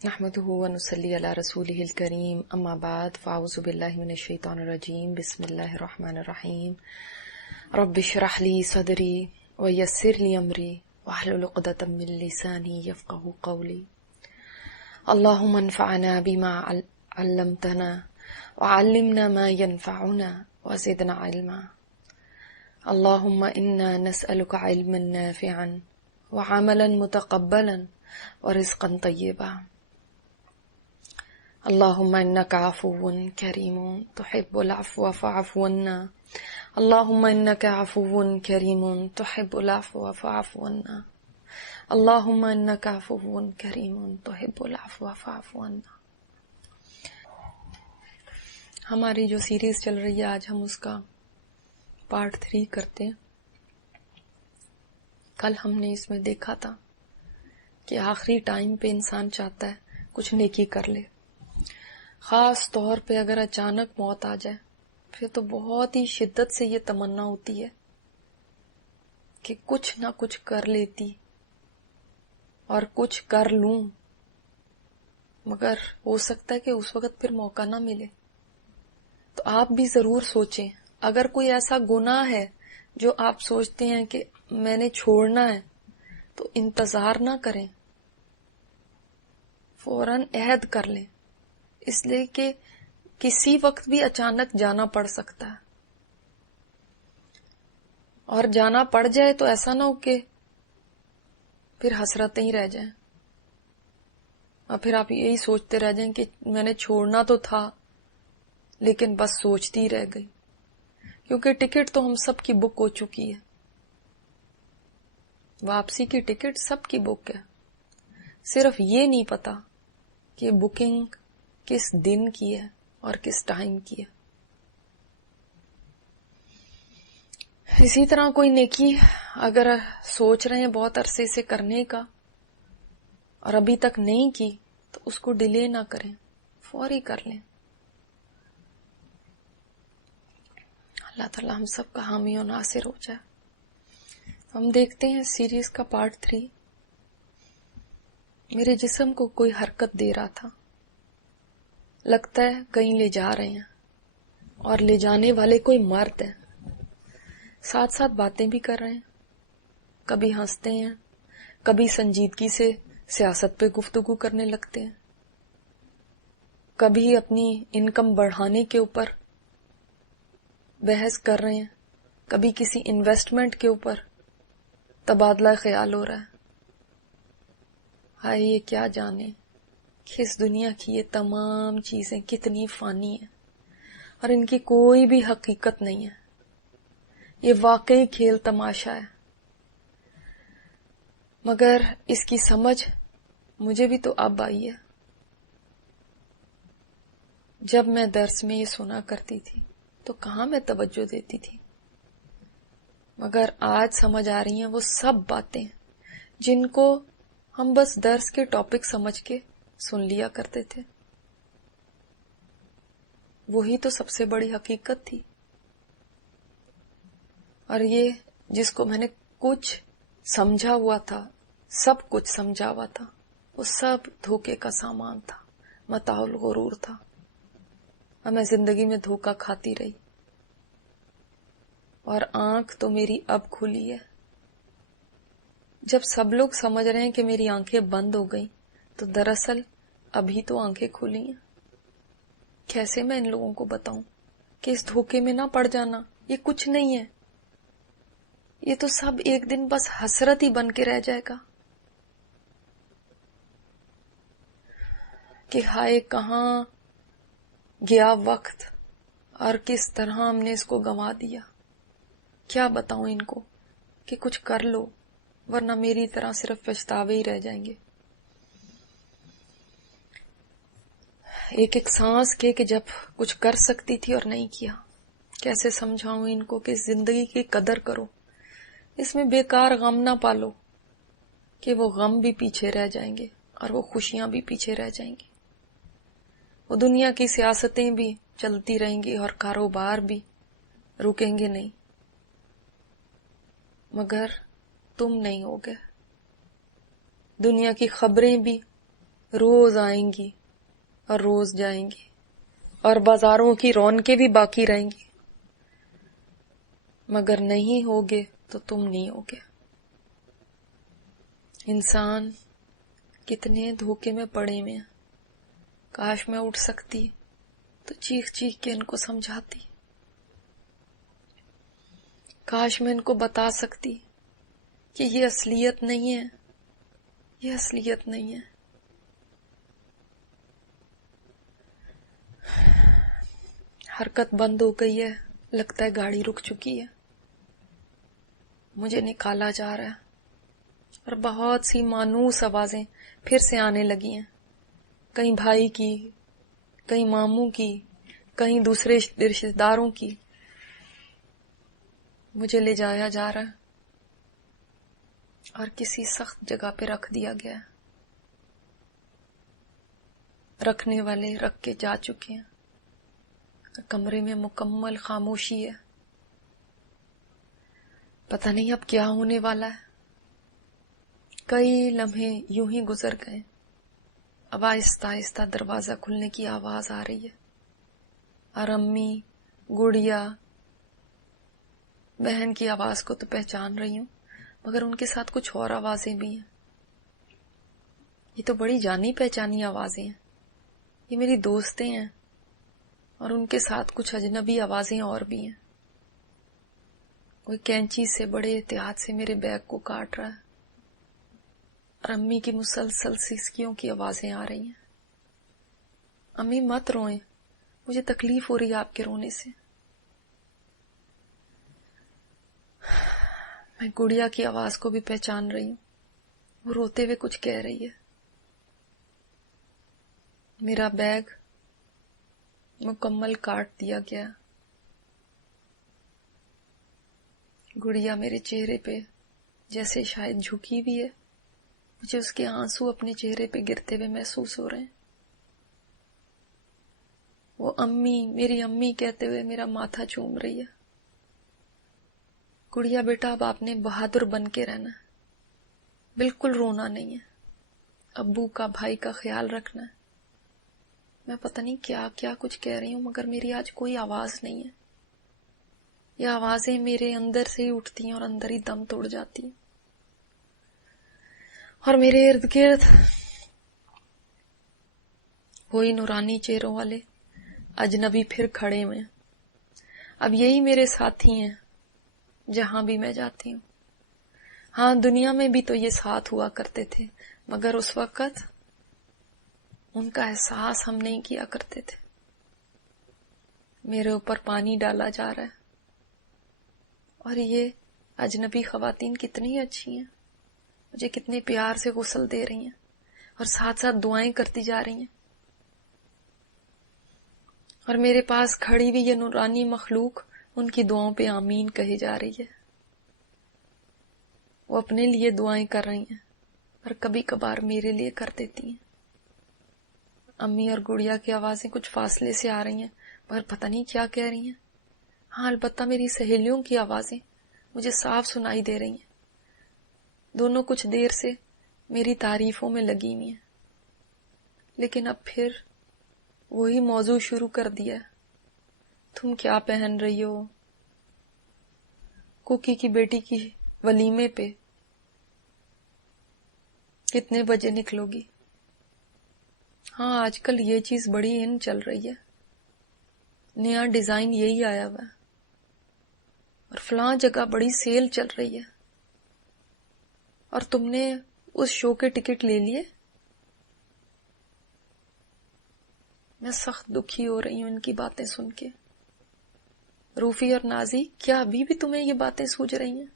نحمده ونصلي على رسوله الكريم اما بعد فاعوذ بالله من الشيطان الرجيم بسم الله الرحمن الرحيم رب اشرح لي صدري ويسر لي امري واحلل عقدة من لساني يفقهوا قولي اللهم انفعنا بما علمتنا وعلمنا ما ينفعنا وزدنا علما اللهم انا نسألك علما نافعا وعملا متقبلا ورزقا طيبا اللهم انك عفو كريم تحب العفو فاعف عنا اللهم انك عفو كريم تحب العفو فاعف عنا اللهم انك عفو كريم تحب العفو فاعف عنا. ہماری جو سیریز چل رہی ہے آج ہم اس کا پارٹ 3 کرتے ہیں. کل ہم نے اس میں دیکھا تھا کہ آخری ٹائم پہ انسان چاہتا ہے کچھ نیکی کر لے. خاص طور پہ اگر اچانک موت آ جائے پھر تو بہت ہی شدت سے یہ تمنا ہوتی ہے کہ کچھ نہ کچھ کر لیتی اور کچھ کر لوں، مگر ہو سکتا ہے کہ اس وقت پھر موقع نہ ملے. تو آپ بھی ضرور سوچیں، اگر کوئی ایسا گناہ ہے جو آپ سوچتے ہیں کہ میں نے چھوڑنا ہے تو انتظار نہ کریں، فوراً عہد کر لیں، اس لیے کہ کسی وقت بھی اچانک جانا پڑ سکتا ہے. اور جانا پڑ جائے تو ایسا نہ ہو کہ پھر حسرتیں ہی رہ جائیں اور پھر آپ یہی سوچتے رہ جائیں کہ میں نے چھوڑنا تو تھا لیکن بس سوچتی ہی رہ گئی. کیونکہ ٹکٹ تو ہم سب کی بک ہو چکی ہے، واپسی کی ٹکٹ سب کی بک ہے. صرف یہ نہیں پتا کہ بکنگ کس دن کی ہے اور کس ٹائم کی ہے. اسی طرح کوئی نیکی اگر سوچ رہے ہیں بہت عرصے سے کرنے کا اور ابھی تک نہیں کی تو اس کو ڈیلے نہ کریں، فوری کر لیں. اللہ تعالی ہم سب کا حامی و ناصر ہو جائے. ہم دیکھتے ہیں سیریز کا پارٹ 3. میرے جسم کو کوئی حرکت دے رہا تھا، لگتا ہے کہیں لے جا رہے ہیں اور لے جانے والے کوئی مرد ہے. ساتھ ساتھ باتیں بھی کر رہے ہیں، کبھی ہنستے ہیں، کبھی سنجیدگی سے سیاست پہ گفتگو کرنے لگتے ہیں، کبھی اپنی انکم بڑھانے کے اوپر بحث کر رہے ہیں، کبھی کسی انویسٹمنٹ کے اوپر تبادلہ خیال ہو رہا ہے. ہائے یہ کیا جانے کہ اس دنیا کی یہ تمام چیزیں کتنی فانی ہیں اور ان کی کوئی بھی حقیقت نہیں ہے. یہ واقعی کھیل تماشا ہے. مگر اس کی سمجھ مجھے بھی تو اب آئی ہے. جب میں درس میں یہ سنا کرتی تھی تو کہاں میں توجہ دیتی تھی، مگر آج سمجھ آ رہی ہیں وہ سب باتیں جن کو ہم بس درس کے ٹاپک سمجھ کے سن لیا کرتے تھے. وہی تو سب سے بڑی حقیقت تھی. اور یہ جس کو میں نے کچھ سمجھا ہوا تھا، سب کچھ سمجھا ہوا تھا، وہ سب دھوکے کا سامان تھا، متاع الغرور تھا. اور میں زندگی میں دھوکا کھاتی رہی. اور آنکھ تو میری اب کھلی ہے. جب سب لوگ سمجھ رہے ہیں کہ میری آنکھیں بند ہو گئیں تو دراصل ابھی تو آنکھیں کھلی ہیں. کیسے میں ان لوگوں کو بتاؤں کہ اس دھوکے میں نہ پڑ جانا، یہ کچھ نہیں ہے، یہ تو سب ایک دن بس حسرت ہی بن کے رہ جائے گا کہ ہائے کہاں گیا وقت اور کس طرح ہم نے اس کو گنوا دیا. کیا بتاؤں ان کو کہ کچھ کر لو ورنہ میری طرح صرف پچھتاوے ہی رہ جائیں گے. ایک ایک سانس کے کہ جب کچھ کر سکتی تھی اور نہیں کیا. کیسے سمجھاؤں ان کو کہ زندگی کی قدر کرو، اس میں بیکار غم نہ پالو کہ وہ غم بھی پیچھے رہ جائیں گے اور وہ خوشیاں بھی پیچھے رہ جائیں گی. وہ دنیا کی سیاستیں بھی چلتی رہیں گی اور کاروبار بھی رکیں گے نہیں، مگر تم نہیں ہوگے. دنیا کی خبریں بھی روز آئیں گی اور روز جائیں گی، اور بازاروں کی رونقیں بھی باقی رہیں گی، مگر نہیں ہوگے تو تم نہیں ہوگے۔ انسان کتنے دھوکے میں پڑے ہوئے ہیں، کاش میں اٹھ سکتی تو چیخ چیخ کے ان کو سمجھاتی، کاش میں ان کو بتا سکتی کہ یہ اصلیت نہیں ہے، یہ اصلیت نہیں ہے۔ حرکت بند ہو گئی ہے، لگتا ہے گاڑی رک چکی ہے، مجھے نکالا جا رہا ہے، اور بہت سی مانوس آوازیں پھر سے آنے لگی ہیں، کہیں بھائی کی، کہیں ماموں کی، کہیں دوسرے رشتہ داروں کی۔ مجھے لے جایا جا رہا ہے اور کسی سخت جگہ پہ رکھ دیا گیا ہے۔ رکھنے والے رکھ کے جا چکے ہیں، کمرے میں مکمل خاموشی ہے، پتہ نہیں اب کیا ہونے والا ہے۔ کئی لمحے یوں ہی گزر گئے، اب آہستہ آہستہ دروازہ کھلنے کی آواز آ رہی ہے، اور امی، گڑیا، بہن کی آواز کو تو پہچان رہی ہوں، مگر ان کے ساتھ کچھ اور آوازیں بھی ہیں۔ یہ تو بڑی جانی پہچانی آوازیں ہیں، یہ میری دوستیں ہیں، اور ان کے ساتھ کچھ اجنبی آوازیں اور بھی ہیں۔ کوئی کینچی سے بڑے احتیاط سے میرے بیگ کو کاٹ رہا ہے، اور امی کی مسلسل سسکیوں کی آوازیں آ رہی ہیں۔ امی مت روئیں، مجھے تکلیف ہو رہی ہے آپ کے رونے سے۔ میں گڑیا کی آواز کو بھی پہچان رہی ہوں، وہ روتے ہوئے کچھ کہہ رہی ہے۔ میرا بیگ مکمل کاٹ دیا گیا۔ گڑیا میرے چہرے پہ جیسے شاید جھکی بھی ہے، مجھے اس کے آنسو اپنے چہرے پہ گرتے ہوئے محسوس ہو رہے ہیں۔ وہ امی، میری امی کہتے ہوئے میرا ماتھا چوم رہی ہے۔ گڑیا بیٹا، اب آپ نے بہادر بن کے رہنا ہے، بالکل رونا نہیں ہے، ابو کا، بھائی کا خیال رکھنا ہے۔ میں پتہ نہیں کیا کیا کچھ کہہ رہی ہوں، مگر میری آج کوئی آواز نہیں ہے۔ یہ آوازیں میرے اندر سے ہی اٹھتی ہیں اور اندر ہی دم توڑ جاتی ہیں، اور میرے ارد گرد وہی نورانی چہروں والے اجنبی پھر کھڑے ہوئے ہیں۔ اب یہی میرے ساتھی ہیں جہاں بھی میں جاتی ہوں۔ ہاں، دنیا میں بھی تو یہ ساتھ ہوا کرتے تھے، مگر اس وقت ان کا احساس ہم نہیں کیا کرتے تھے۔ میرے اوپر پانی ڈالا جا رہا ہے، اور یہ اجنبی خواتین کتنی اچھی ہیں، مجھے کتنے پیار سے غسل دے رہی ہیں، اور ساتھ ساتھ دعائیں کرتی جا رہی ہیں، اور میرے پاس کھڑی ہوئی یہ نورانی مخلوق ان کی دعاؤں پہ آمین کہی جا رہی ہے۔ وہ اپنے لیے دعائیں کر رہی ہیں، اور کبھی کبھار میرے لیے کر دیتی ہیں۔ امی اور گڑیا کی آوازیں کچھ فاصلے سے آ رہی ہیں، مگر پتہ نہیں کیا کہہ رہی ہیں۔ ہاں، البتہ میری سہیلیوں کی آوازیں مجھے صاف سنائی دے رہی ہیں، دونوں کچھ دیر سے میری تعریفوں میں لگی ہوئی ہیں، لیکن اب پھر وہی موضوع شروع کر دیا ہے۔ تم کیا پہن رہی ہو؟ کوکی کی بیٹی کی ولیمے پہ کتنے بجے نکلو گی؟ ہاں، آج کل یہ چیز بڑی ان چل رہی ہے، نیا ڈیزائن یہی آیا ہوا ہے، اور فلاں جگہ بڑی سیل چل رہی ہے، اور تم نے اس شو کے ٹکٹ لے لیے؟ میں سخت دکھی ہو رہی ہوں ان کی باتیں سن کے۔ روفی اور نازی، کیا ابھی بھی تمہیں یہ باتیں سوجھ رہی ہیں؟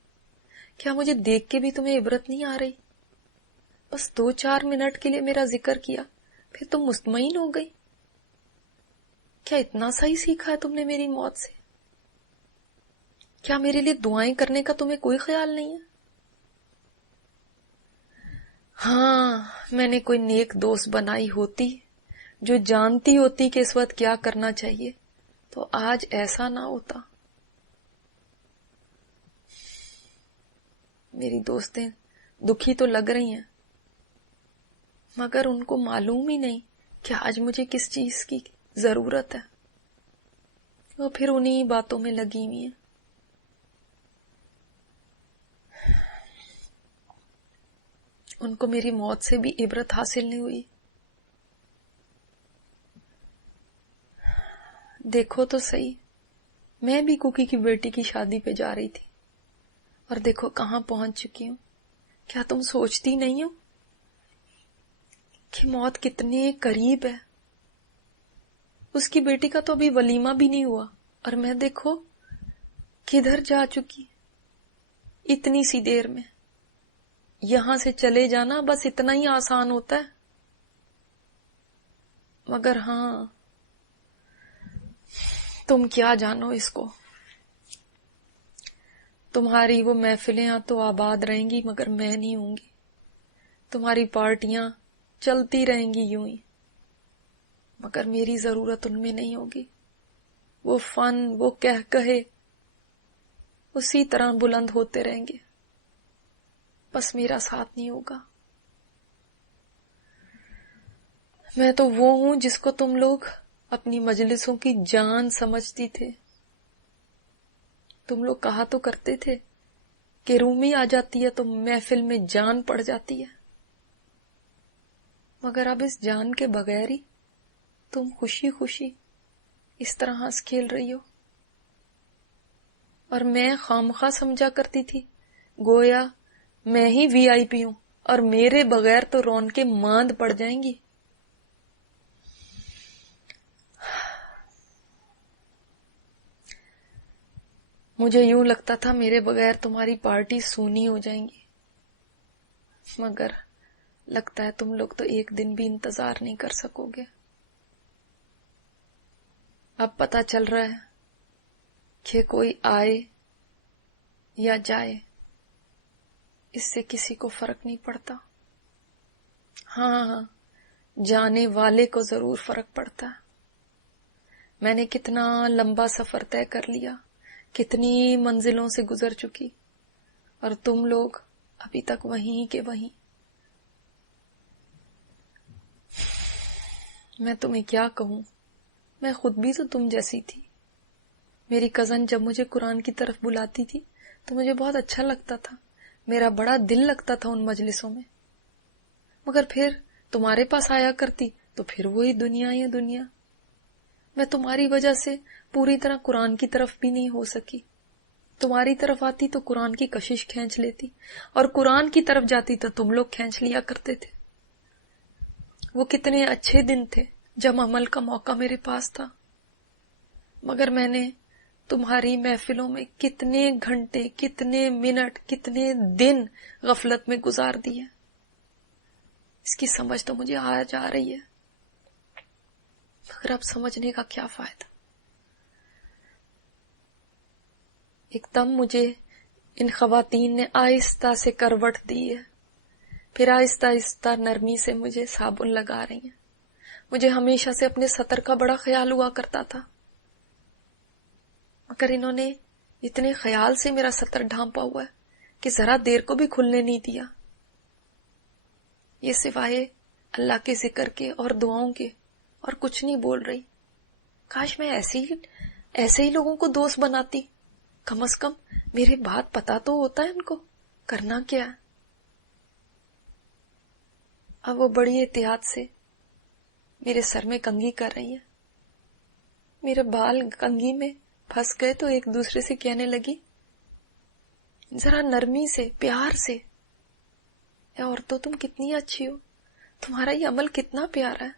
کیا مجھے دیکھ کے بھی تمہیں عبرت نہیں آ رہی؟ بس 2-4 منٹ کے لیے میرا ذکر کیا، پھر تم مطمئن ہو گئی؟ کیا اتنا سا ہی سیکھا ہے تم نے میری موت سے؟ کیا میرے لیے دعائیں کرنے کا تمہیں کوئی خیال نہیں ہے؟ ہاں، میں نے کوئی نیک دوست بنائی ہوتی جو جانتی ہوتی کہ اس وقت کیا کرنا چاہیے، تو آج ایسا نہ ہوتا۔ میری دوستیں دکھی تو لگ رہی ہیں، مگر ان کو معلوم ہی نہیں کہ آج مجھے کس چیز کی ضرورت ہے. وہ پھر انہی باتوں میں لگی ہوئی ہیں. ان کو میری موت سے بھی عبرت حاصل نہیں ہوئی. دیکھو تو صحیح، میں بھی کوکی کی بیٹی کی شادی پہ جا رہی تھی اور دیکھو کہاں پہنچ چکی ہوں. کیا تم سوچتی نہیں ہو کہ موت کتنے قریب ہے؟ اس کی بیٹی کا تو ابھی ولیمہ بھی نہیں ہوا اور میں دیکھو کدھر جا چکی اتنی سی دیر میں. یہاں سے چلے جانا بس اتنا ہی آسان ہوتا ہے. مگر ہاں، تم کیا جانو اس کو. تمہاری وہ محفلیں تو آباد رہیں گی مگر میں نہیں ہوں گی. تمہاری پارٹیاں چلتی رہیں گی یوں ہی مگر میری ضرورت ان میں نہیں ہوگی. وہ فن، وہ کہے اسی طرح بلند ہوتے رہیں گے، بس میرا ساتھ نہیں ہوگا. میں تو وہ ہوں جس کو تم لوگ اپنی مجلسوں کی جان سمجھتی تھے. تم لوگ کہا تو کرتے تھے کہ رومی آ جاتی ہے تو محفل میں جان پڑ جاتی ہے. مگر اب اس جان کے بغیر ہی تم خوشی خوشی اس طرح ہنس کھیل رہی ہو. اور میں خامخواہ سمجھا کرتی تھی گویا میں ہی وی آئی پی ہوں اور میرے بغیر تو رونقیں ماند پڑ جائیں گی. مجھے یوں لگتا تھا میرے بغیر تمہاری پارٹی سونی ہو جائیں گی، مگر لگتا ہے تم لوگ تو ایک دن بھی انتظار نہیں کر سکو گے. اب پتہ چل رہا ہے کہ کوئی آئے یا جائے اس سے کسی کو فرق نہیں پڑتا. ہاں، جانے والے کو ضرور فرق پڑتا ہے. میں نے کتنا لمبا سفر طے کر لیا، کتنی منزلوں سے گزر چکی، اور تم لوگ ابھی تک وہیں کے وہیں. میں تمہیں کیا کہوں، میں خود بھی تو تم جیسی تھی. میری کزن جب مجھے قرآن کی طرف بلاتی تھی تو مجھے بہت اچھا لگتا تھا، میرا بڑا دل لگتا تھا ان مجلسوں میں. مگر پھر تمہارے پاس آیا کرتی تو پھر وہی دنیا ہی دنیا. میں تمہاری وجہ سے پوری طرح قرآن کی طرف بھی نہیں ہو سکی. تمہاری طرف آتی تو قرآن کی کشش کھینچ لیتی، اور قرآن کی طرف جاتی تو تم لوگ کھینچ لیا کرتے تھے. وہ کتنے اچھے دن تھے جب عمل کا موقع میرے پاس تھا. مگر میں نے تمہاری محفلوں میں کتنے گھنٹے، کتنے منٹ، کتنے دن غفلت میں گزار دیے. اس کی سمجھ تو مجھے آج آ رہی ہے، مگر اب سمجھنے کا کیا فائدہ. ایک دم مجھے ان خواتین نے آہستہ سے کروٹ دی ہے، پھر آہستہ آہستہ نرمی سے مجھے صابن لگا رہی ہیں. مجھے ہمیشہ سے اپنے سطر کا بڑا خیال ہوا کرتا تھا، مگر انہوں نے اتنے خیال سے میرا سطر ڈھانپا ہوا ہے کہ ذرا دیر کو بھی کھلنے نہیں دیا. یہ سوائے اللہ کے ذکر کے اور دعاؤں کے اور کچھ نہیں بول رہی. کاش میں ایسے ہی لوگوں کو دوست بناتی. کم از کم میرے بات پتا تو ہوتا ہے ان کو کرنا کیا ہے. اب وہ بڑی احتیاط سے میرے سر میں کنگھی کر رہی ہیں. میرے بال کنگھی میں پھنس گئے تو ایک دوسرے سے کہنے لگی ذرا نرمی سے، پیار سے، اے عورتوں تم کتنی اچھی ہو، تمہارا یہ عمل کتنا پیارا ہے.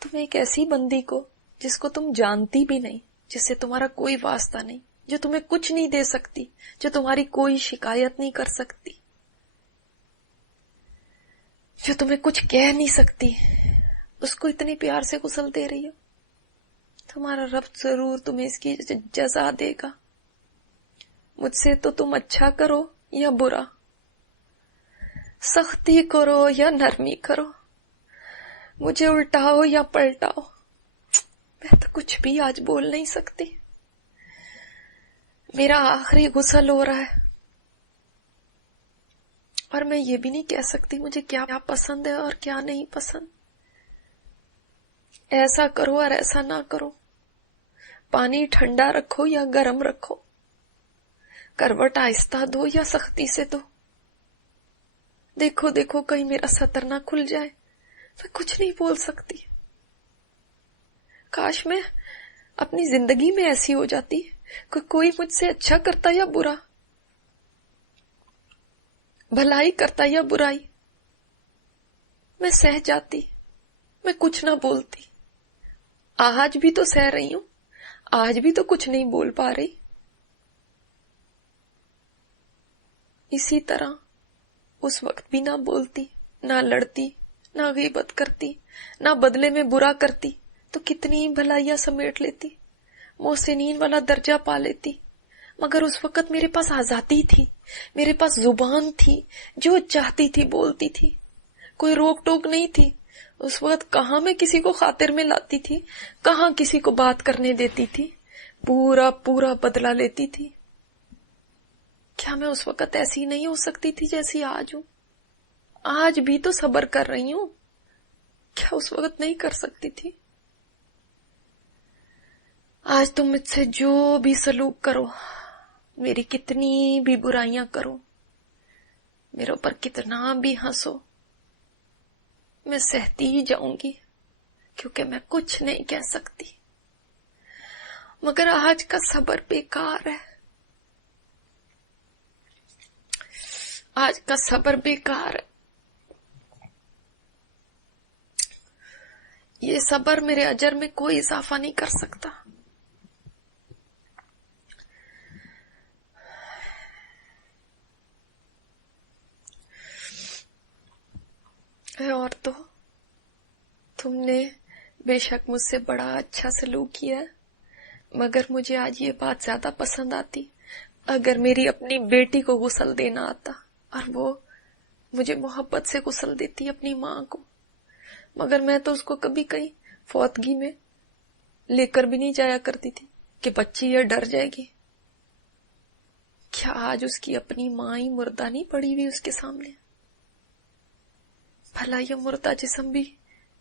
تم ایک ایسی بندی کو جس کو تم جانتی بھی نہیں، جس سے تمہارا کوئی واسطہ نہیں، جو تمہیں کچھ نہیں دے سکتی، جو تمہاری کوئی شکایت نہیں کر سکتی، جو تمہیں کچھ کہہ نہیں سکتی، اس کو اتنے پیار سے غسل دے رہی ہو. تمہارا رب ضرور تمہیں اس کی جزا دے گا. مجھ سے تو تم اچھا کرو یا برا، سختی کرو یا نرمی کرو، مجھے الٹاؤ یا پلٹاؤ، میں تو کچھ بھی آج بول نہیں سکتی. میرا آخری غسل ہو رہا ہے اور میں یہ بھی نہیں کہہ سکتی مجھے کیا پسند ہے اور کیا نہیں پسند. ایسا کرو اور ایسا نہ کرو، پانی ٹھنڈا رکھو یا گرم رکھو، کروٹ آہستہ دو یا سختی سے دو. دیکھو دیکھو کہیں میرا سطر نہ کھل جائے. میں کچھ نہیں بول سکتی. کاش میں اپنی زندگی میں ایسی ہو جاتی کہ کوئی مجھ سے اچھا کرتا یا برا، بھلائی کرتا یا برائی، میں سہ جاتی، میں کچھ نہ بولتی. آج بھی تو سہ رہی ہوں، آج بھی تو کچھ نہیں بول پا رہی. اسی طرح اس وقت بھی نہ بولتی، نہ لڑتی، نہ غیبت کرتی، نہ بدلے میں برا کرتی تو کتنی بھلائیاں سمیٹ لیتی، محسنین والا درجہ پا لیتی. مگر اس وقت میرے پاس آزادی تھی، میرے پاس زبان تھی، جو چاہتی تھی بولتی تھی، کوئی روک ٹوک نہیں تھی. اس وقت کہاں میں کسی کو خاطر میں لاتی تھی، کہاں کسی کو بات کرنے دیتی تھی، پورا پورا بدلہ لیتی تھی. کیا میں اس وقت ایسی نہیں ہو سکتی تھی جیسی آج ہوں؟ آج بھی تو صبر کر رہی ہوں، کیا اس وقت نہیں کر سکتی تھی؟ آج تم مجھ سے جو بھی سلوک کرو، میری کتنی بھی برائیاں کرو، میرے اوپر کتنا بھی ہنسو، میں سہتی ہی جاؤں گی، کیونکہ میں کچھ نہیں کہہ سکتی. مگر آج کا صبر بیکار ہے، آج کا صبر بیکار ہے. یہ صبر میرے اجر میں کوئی اضافہ نہیں کر سکتا. اے عورتوں، تم نے بے شک مجھ سے بڑا اچھا سلوک کیا ہے، مگر مجھے آج یہ بات زیادہ پسند آتی اگر میری اپنی بیٹی کو غسل دینا آتا اور وہ مجھے محبت سے غسل دیتی اپنی ماں کو. مگر میں تو اس کو کبھی کہیں فوتگی میں لے کر بھی نہیں جایا کرتی تھی کہ بچی یہ ڈر جائے گی. کیا آج اس کی اپنی ماں ہی مردہ نہیں پڑی ہوئی اس کے سامنے؟ بھلا یہ مردہ جسم بھی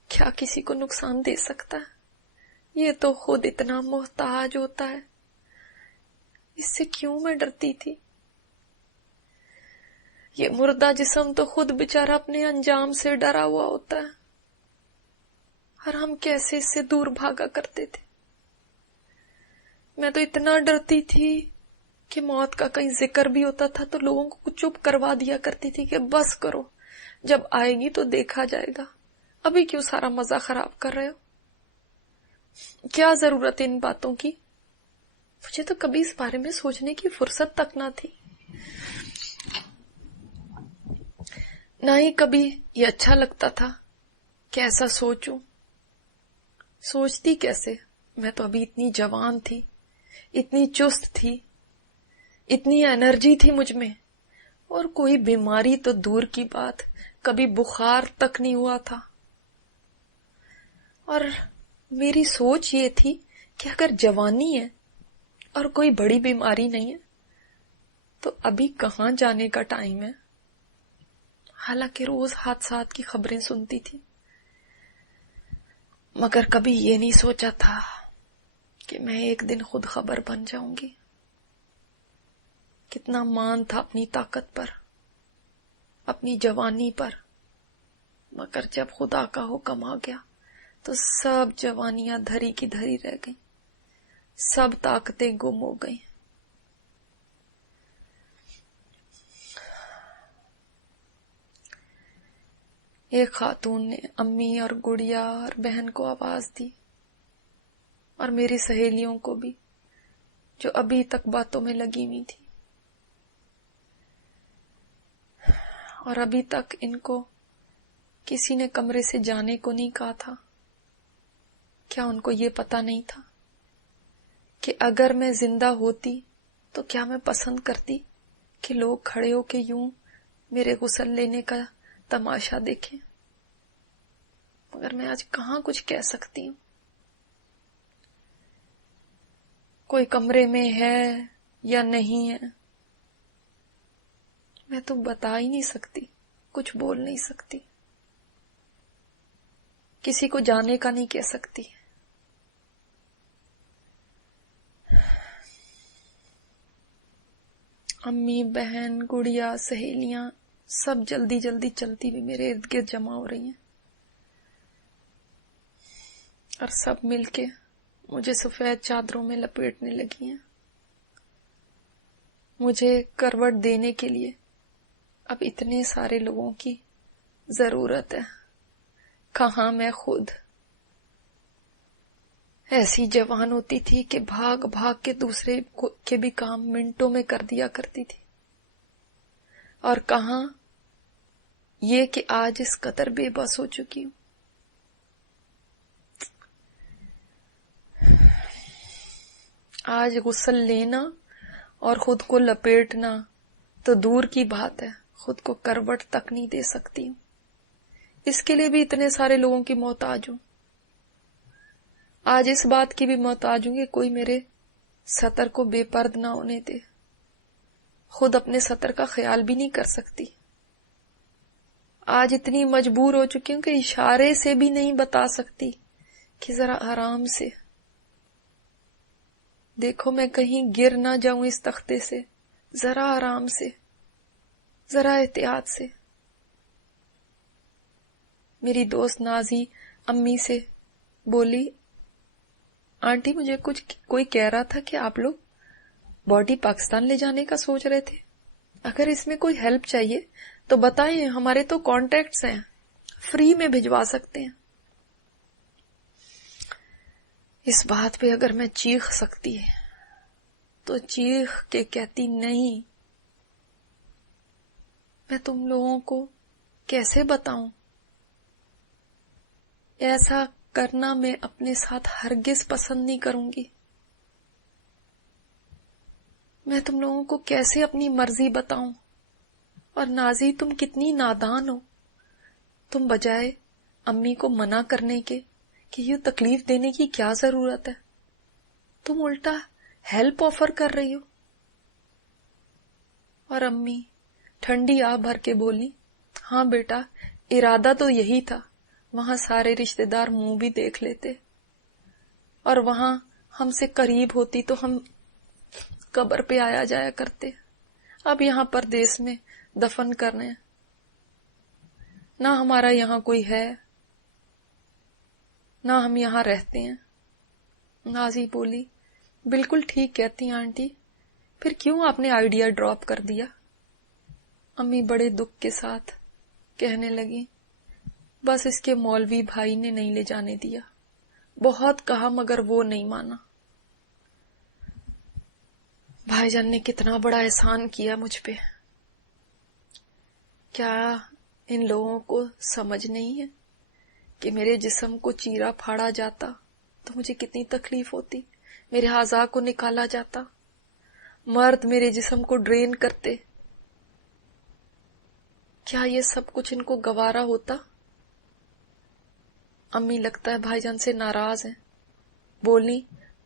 کیا کسی کو نقصان دے سکتا ہے؟ یہ تو خود اتنا محتاج ہوتا ہے، اس سے کیوں میں ڈرتی تھی؟ یہ مردہ جسم تو خود بیچارہ اپنے انجام سے ڈرا ہوا ہوتا ہے، اور ہم کیسے اس سے دور بھاگا کرتے تھے. میں تو اتنا ڈرتی تھی کہ موت کا کہیں ذکر بھی ہوتا تھا تو لوگوں کو چپ کروا دیا کرتی تھی کہ بس کرو، جب آئے گی تو دیکھا جائے گا، ابھی کیوں سارا مزہ خراب کر رہے ہو؟ کیا ضرورت ہے ان باتوں کی؟ مجھے تو کبھی اس بارے میں سوچنے کی فرصت تک نہ تھی، نہ ہی کبھی یہ اچھا لگتا تھا کہ ایسا سوچوں. سوچتی کیسے؟ میں تو ابھی اتنی جوان تھی، اتنی چست تھی، اتنی انرجی تھی مجھ میں، اور کوئی بیماری تو دور کی بات، کبھی بخار تک نہیں ہوا تھا. اور میری سوچ یہ تھی کہ اگر جوانی ہے اور کوئی بڑی بیماری نہیں ہے تو ابھی کہاں جانے کا ٹائم ہے. حالانکہ روز حادثات کی خبریں سنتی تھی، مگر کبھی یہ نہیں سوچا تھا کہ میں ایک دن خود خبر بن جاؤں گی. کتنا مان تھا اپنی طاقت پر، اپنی جوانی پر، مگر جب خدا کا حکم آ گیا تو سب جوانیاں دھری کی دھری رہ گئیں، سب طاقتیں گم ہو گئیں. ایک خاتون نے امی اور گڑیا اور بہن کو آواز دی، اور میری سہیلیوں کو بھی جو ابھی تک باتوں میں لگی ہوئی تھی، اور ابھی تک ان کو کسی نے کمرے سے جانے کو نہیں کہا تھا. کیا ان کو یہ پتا نہیں تھا کہ اگر میں زندہ ہوتی تو کیا میں پسند کرتی کہ لوگ کھڑے ہو کے یوں میرے غسل لینے کا تماشا دیکھیں؟ مگر میں آج کہاں کچھ کہہ سکتی ہوں. کوئی کمرے میں ہے یا نہیں ہے، میں تو بتا ہی نہیں سکتی، کچھ بول نہیں سکتی، کسی کو جانے کا نہیں کہہ سکتی۔ امی، بہن، گڑیا، سہیلیاں سب جلدی جلدی چلتی ہوئی میرے ارد گرد جمع ہو رہی ہیں، اور سب مل کے مجھے سفید چادروں میں لپیٹنے لگی ہیں۔ مجھے کروٹ دینے کے لیے اب اتنے سارے لوگوں کی ضرورت ہے، کہاں میں خود ایسی جوان ہوتی تھی کہ بھاگ بھاگ کے دوسرے کے بھی کام منٹوں میں کر دیا کرتی تھی، اور کہاں یہ کہ آج اس قدر بے بس ہو چکی ہوں۔ آج غسل لینا اور خود کو لپیٹنا تو دور کی بات ہے، خود کو کروٹ تک نہیں دے سکتی ہوں، اس کے لیے بھی اتنے سارے لوگوں کی محتاج ہوں۔ آج اس بات کی بھی محتاج ہوں کہ کوئی میرے سطر کو بے پرد نہ ہونے دے، خود اپنے سطر کا خیال بھی نہیں کر سکتی۔ آج اتنی مجبور ہو چکی ہوں کہ اشارے سے بھی نہیں بتا سکتی کہ ذرا آرام سے دیکھو، میں کہیں گر نہ جاؤں اس تختے سے، ذرا آرام سے، ذرا احتیاط سے۔ میری دوست نازی امی سے بولی، آنٹی مجھے کوئی کہہ رہا تھا کہ آپ لوگ باڈی پاکستان لے جانے کا سوچ رہے تھے، اگر اس میں کوئی ہیلپ چاہیے تو بتائیں، ہمارے تو کانٹیکٹس ہیں، فری میں بھجوا سکتے ہیں۔ اس بات پہ اگر میں چیخ سکتی تو چیخ کے کہتی، نہیں، میں تم لوگوں کو کیسے بتاؤں، ایسا کرنا میں اپنے ساتھ ہرگز پسند نہیں کروں گی۔ میں تم لوگوں کو کیسے اپنی مرضی بتاؤں؟ اور نازی تم کتنی نادان ہو، تم بجائے امی کو منع کرنے کے کہ یہ تکلیف دینے کی کیا ضرورت ہے، تم الٹا ہیلپ آفر کر رہی ہو۔ اور امی ٹھنڈی آہ بھر کے بولی، ہاں بیٹا، ارادہ تو یہی تھا، وہاں سارے رشتہ دار منہ بھی دیکھ لیتے، اور وہاں ہم سے قریب ہوتی تو ہم قبر پہ آیا جایا کرتے، اب یہاں پردیس میں دفن کرنے، نہ ہمارا یہاں کوئی ہے، نہ ہم یہاں رہتے ہیں۔ نازی بولی، بالکل ٹھیک کہتی ہیں آنٹی، پھر کیوں آپ نے آئیڈیا ڈراپ کر دیا؟ امی بڑے دکھ کے ساتھ کہنے لگی، بس اس کے مولوی بھائی نے نہیں لے جانے دیا، بہت کہا مگر وہ نہیں مانا۔ بھائی جان نے کتنا بڑا احسان کیا مجھ پہ، کیا ان لوگوں کو سمجھ نہیں ہے کہ میرے جسم کو چیرا پھاڑا جاتا تو مجھے کتنی تکلیف ہوتی، میرے اعضاء کو نکالا جاتا، مرد میرے جسم کو ڈرین کرتے، کیا یہ سب کچھ ان کو گوارا ہوتا؟ امی لگتا ہے بھائی جان سے ناراض ہیں، بولی،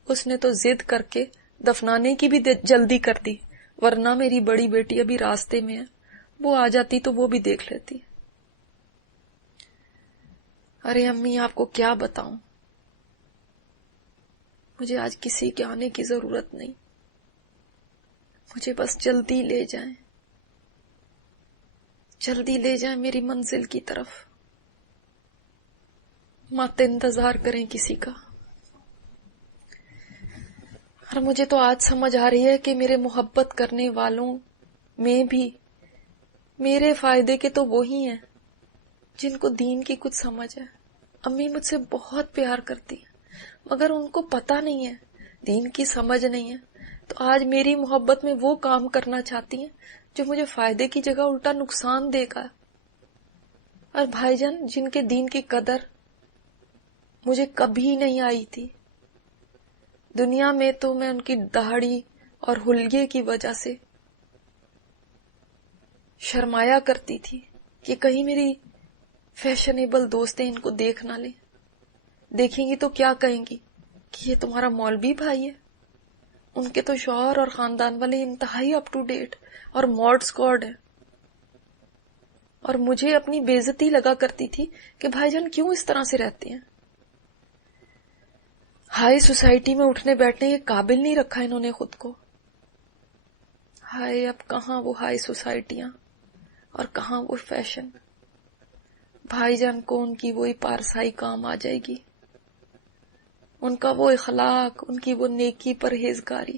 اس نے تو ضد کر کے دفنانے کی بھی جلدی کر دی، ورنہ میری بڑی بیٹی ابھی راستے میں ہے، وہ آ جاتی تو وہ بھی دیکھ لیتی۔ ارے امی، آپ کو کیا بتاؤں، مجھے آج کسی کے آنے کی ضرورت نہیں، مجھے بس جلدی لے جائیں، جلدی لے جائیں میری منزل کی طرف، مت انتظار کریں کسی کا۔ اور مجھے تو آج سمجھ آ رہی ہے کہ میرے محبت کرنے والوں میں بھی میرے فائدے کے تو وہی ہیں جن کو دین کی کچھ سمجھ ہے۔ امی مجھ سے بہت پیار کرتی ہیں، مگر ان کو پتہ نہیں ہے، دین کی سمجھ نہیں ہے، تو آج میری محبت میں وہ کام کرنا چاہتی ہیں جو مجھے فائدے کی جگہ الٹا نقصان دے گا۔ اور بھائی جان جن کے دین کی قدر مجھے کبھی نہیں آئی تھی دنیا میں، تو میں ان کی داڑھی اور حلیے کی وجہ سے شرمایا کرتی تھی کہ کہیں میری فیشنیبل دوستیں ان کو دیکھ نہ لیں، دیکھیں گی تو کیا کہیں گی کہ یہ تمہارا مولوی بھائی ہے۔ ان کے تو شوہر اور خاندان والے انتہائی اپ ٹو ڈیٹ اور ماڈ اسکواڈ ہیں، اور مجھے اپنی بے عزتی لگا کرتی تھی کہ بھائی جان کیوں اس طرح سے رہتے ہیں. ہائی سوسائٹی میں اٹھنے بیٹھنے کے قابل نہیں رکھا انہوں نے خود کو. ہائے اب کہاں وہ ہائی سوسائٹیاں اور کہاں وہ فیشن. بھائی جان کو ان کی وہی پارسائی کام آ جائے گی، ان کا وہ اخلاق، ان کی وہ نیکی پرہیزگاری.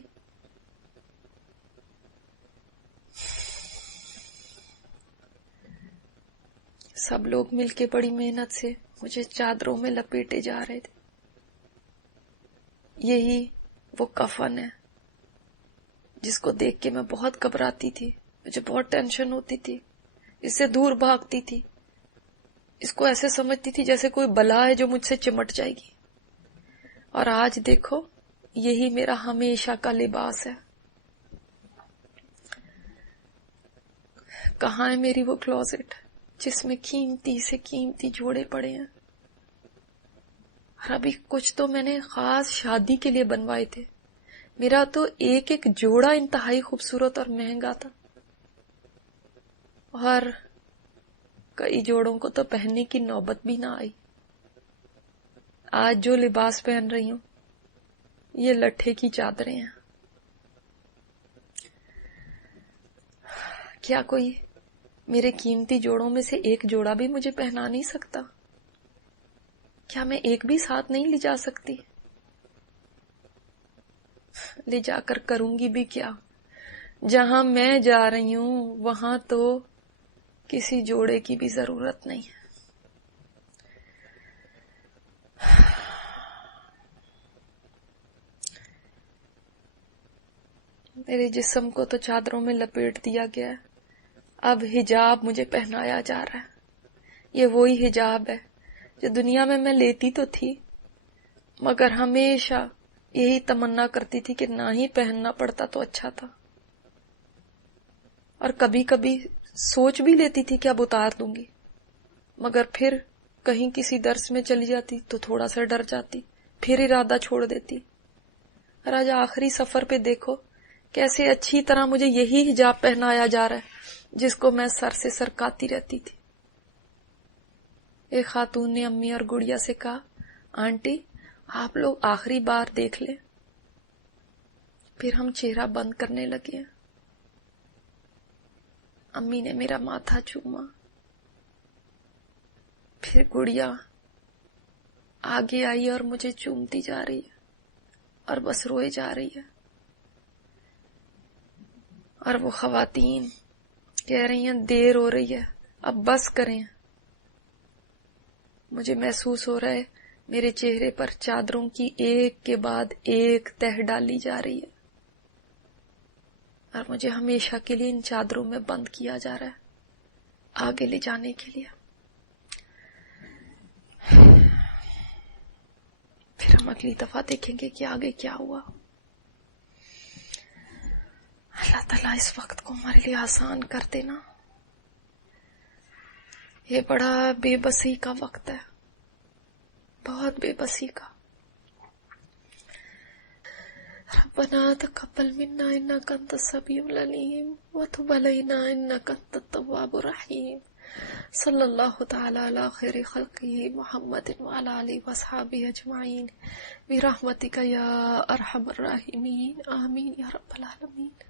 سب لوگ مل کے بڑی محنت سے مجھے چادروں میں لپیٹے جا رہے تھے. یہی وہ کفن ہے جس کو دیکھ کے میں بہت گھبراتی تھی، مجھے بہت ٹینشن ہوتی تھی، اس سے دور بھاگتی تھی، اس کو ایسے سمجھتی تھی جیسے کوئی بلا ہے جو مجھ سے چمٹ جائے گی. اور آج دیکھو یہی میرا ہمیشہ کا لباس ہے. کہاں ہے میری وہ کلوزٹ جس میں قیمتی سے قیمتی جوڑے پڑے ہیں. اور ابھی کچھ تو میں نے خاص شادی کے لیے بنوائے تھے. میرا تو ایک ایک جوڑا انتہائی خوبصورت اور مہنگا تھا، اور کئی جوڑوں کو تو پہننے کی نوبت بھی نہ آئی. آج جو لباس پہن رہی ہوں یہ لٹھے کی چادریں ہیں. کیا کوئی میرے قیمتی جوڑوں میں سے ایک جوڑا بھی مجھے پہنا نہیں سکتا؟ کیا میں ایک بھی ساتھ نہیں لے جا سکتی؟ لے جا کر کروں گی بھی کیا؟ جہاں میں جا رہی ہوں وہاں تو کسی جوڑے کی بھی ضرورت نہیں ہے. میرے جسم کو تو چادروں میں لپیٹ دیا گیا ہے، اب حجاب مجھے پہنایا جا رہا ہے. یہ وہی حجاب ہے جو دنیا میں لیتی تو تھی، مگر ہمیشہ یہی تمنا کرتی تھی کہ نہ ہی پہننا پڑتا تو اچھا تھا. اور کبھی کبھی سوچ بھی لیتی تھی کہ اب اتار دوں گی، مگر پھر کہیں کسی درس میں چلی جاتی تو تھوڑا سا ڈر جاتی، پھر ارادہ چھوڑ دیتی. اور آج آخری سفر پہ دیکھو کیسے اچھی طرح مجھے یہی حجاب پہنایا جا رہا ہے جس کو میں سر سے سرکاتی رہتی تھی. ایک خاتون نے امی اور گڑیا سے کہا، آنٹی آپ لوگ آخری بار دیکھ لیں. پھر ہم چہرہ بند کرنے لگے. امی نے میرا ماتھا چوما، پھر گڑیا آگے آئی اور مجھے چومتی جا رہی ہے اور بس روئے جا رہی ہے. اور وہ خواتین کہہ رہی ہیں دیر ہو رہی ہے اب بس کریں. مجھے محسوس ہو رہا ہے میرے چہرے پر چادروں کی ایک کے بعد ایک تہہ ڈالی جا رہی ہے، اور مجھے ہمیشہ کے لیے ان چادروں میں بند کیا جا رہا ہے آگے لے جانے کے لیے. پھر ہم اگلی دفعہ دیکھیں گے کہ آگے کیا ہوا. اللہ تعالیٰ اس وقت کو ہمارے لیے آسان کر دینا. یہ بڑا بے بسی کا وقت ہے، بہت بے بسی کا. ربنا تقبل منا انك انت السميع العليم وتب علينا انك انت التواب الرحيم. صلی اللہ تعالی علی خیر خلقہ محمد وعلی آلہ واصحابہ اجمعین برحمتک یا ارحم الراحمین. آمین یا رب العالمین.